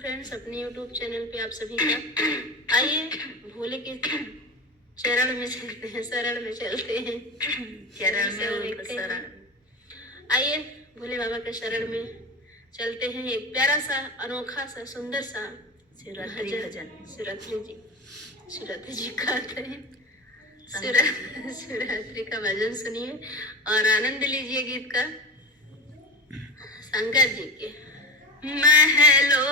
Friends, अपने YouTube channel पे आप सभी का। आइए भोले के चरण में चलते हैं, शरण में चलते हैं, चरण में शरण। आइए भोले बाबा के शरण में चलते हैं। एक प्यारा सा, अनोखा सा, सुंदर सा शिवरात्रि भजन। शिवरात्रि जी गाते हैं। शिवरात्रि का भजन सुनिए और आनंद लीजिए गीत का। शंकर जी के महलों